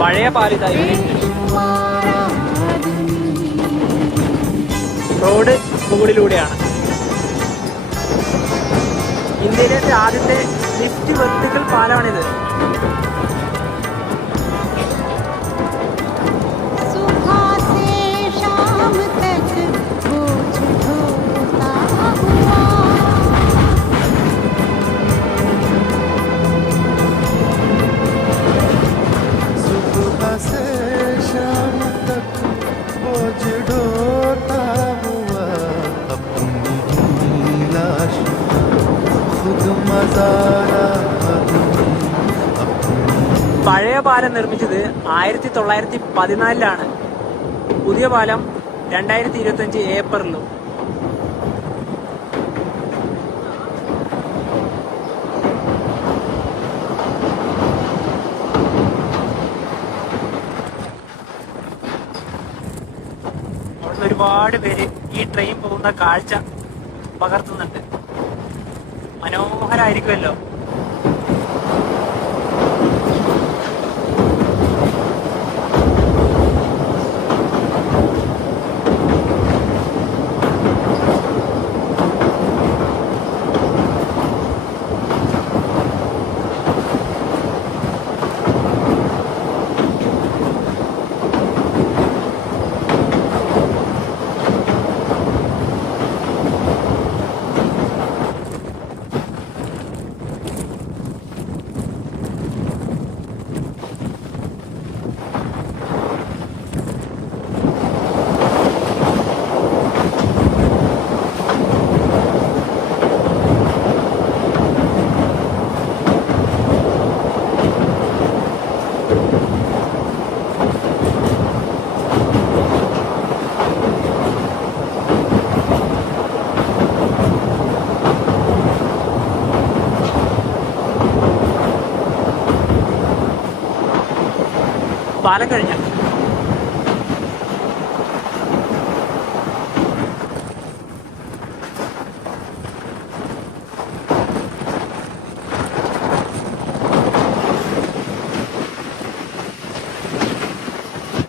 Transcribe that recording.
പഴയ പാലിതായി റോഡ് മുകളിലൂടെയാണ്. ഇന്ത്യയിലെ ആദ്യത്തെ ലിഫ്റ്റ് വെർട്ടിക്കൽ പാലമാണിത്. പഴയ പാലം നിർമ്മിച്ചത് 1914 പുതിയ പാലം 2025 ഏപ്രിലും. അവിടുന്ന് ഒരുപാട് പേര് ഈ ട്രെയിൻ പോകുന്ന കാഴ്ച പകർത്തുന്നുണ്ട്. മനോഹരായിരിക്കുമല്ലോ. പാലം കഴിഞ്ഞു.